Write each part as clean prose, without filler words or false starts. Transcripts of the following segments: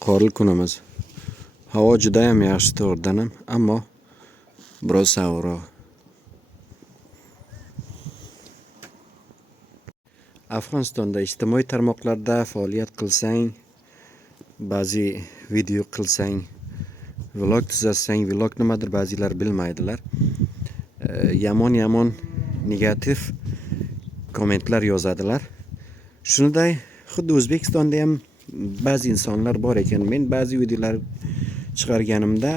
Qorli kunimiz. Havo juda ham yaxshi to'g'ridan ham, ammo biroz sovuqroq. Afg'onistonda ijtimoiy tarmoqlarda faoliyat qilsang, ba'zi video qilsang, vlog tuzatsang, vlog nimadir ba'zilar bilmaydilar. Yomon negativ kommentlar yozadilar. Shunday xuddi O'zbekistonda ham ba'zi insonlar bor ekan. Men ba'zi videolar chiqarganimda,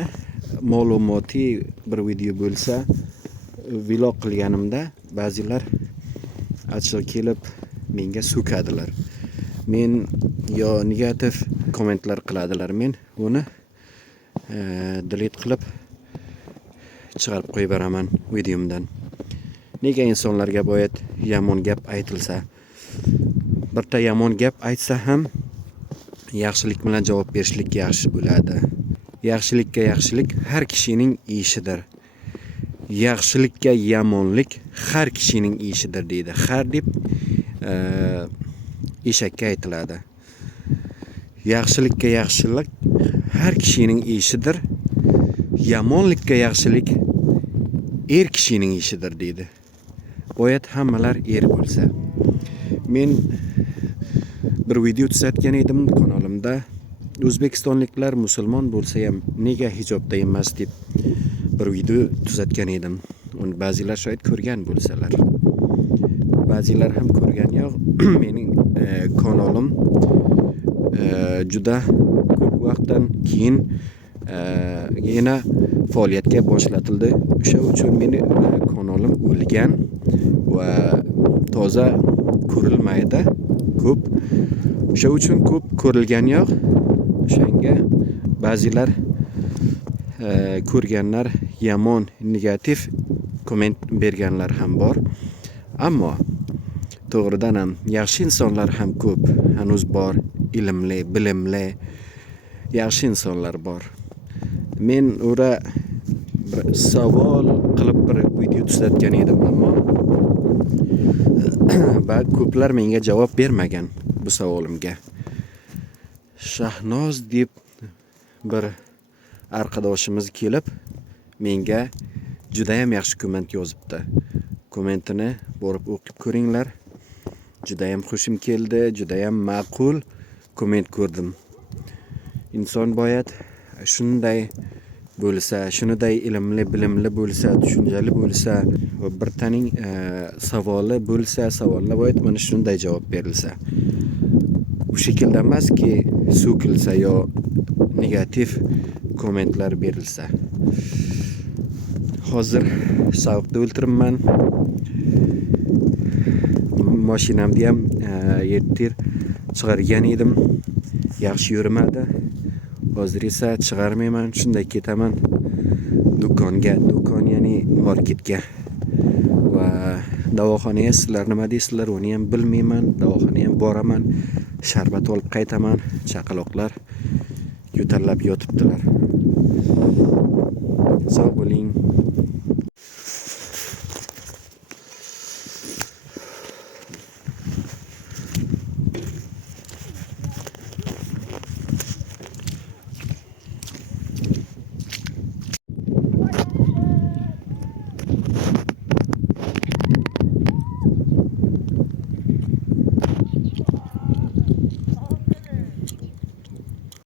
ma'lumotiy bir video bo'lsa, vlog qilganimda ba'zilar achchiq kelib menga so'kadilar. Men yo negativ kommentlar qiladilar. Men uni delete qilib chiqarib qo'yib beraman videomdan. Nega insonlarga boyat yomon gap aytilsa, birta yomon gap aytsa ham yaxshilik bilan javob berishlik yaxshi bo'ladi. Yaxshilikka yaxshilik har kishining ishidir. Yaxshilikka yomonlik har kishining ishidir deydi. Har deb eshakka aytiladi. Yaxshilikka yaxshilik har kishining ishidir. Yomonlikka yaxshilik kishining ishidir deydi. Boyat hammalar bo'lsa. Men bir video tuzatgan edim kanalimda. O'zbekistonliklar musulmon bo'lsa ham nega hijobda emas deb bir video tuzatgan edim. Uni ba'zilar shoyad ko'rgan bo'lsalar. Ba'zilar ham ko'rgan yo'q. Mening kanalim juda ko'p vaqtdan keyin yana faoliyatga boshlatildi. O'sha uchun meni kanalim o'lgan va toza ko'rilmaydi. Ko'p. O'sha uchun ko'p ko'rilgan yo'q. O'shanga ba'zilar ko'rganlar yomon, negativ komment berganlar ham bor. Ammo to'g'ridan ham yaxshi insonlar ham ko'p, hanuz bor, ilmli, bilimli yaxshi insonlar bor. Men ora bir savol qilib bir video tuzatgan edim, ammo ko'plar menga javob bermagan bu savolimga. Shahnoz deb bir arkadaşımız kelib menga juda ham yaxshi komment yozibdi. Kommentini borib o'qib ko'ringlar. Juda ham xushim keldi, juda ham ma'qul komment ko'rdim. Inson boyat shunday bo'lsa, shunday ilmli, bilimli bo'lsa, tushunchali bo'lsa va bir taning savoli bo'lsa, savolga boyat mana shunday javob berilsa. Bu şekilde emaski so'kilsa yo negativ kommentlar berilsa. Hozir sovuqda o'ltiribman. Mashinamda ham yertir chiqargan edim. Yaxshi yurmadi. Hozir esa chiqarmayman, shunday ketaman do'konga, ya'ni marketga. Va davoxonaga sizlar nima deysizlar, uni ham bilmayman. Davoxonaga ham boraman, sharbat olib qaytaman. Chaqaloqlar yo'tallab yotibdilar. Sog' bo'ling.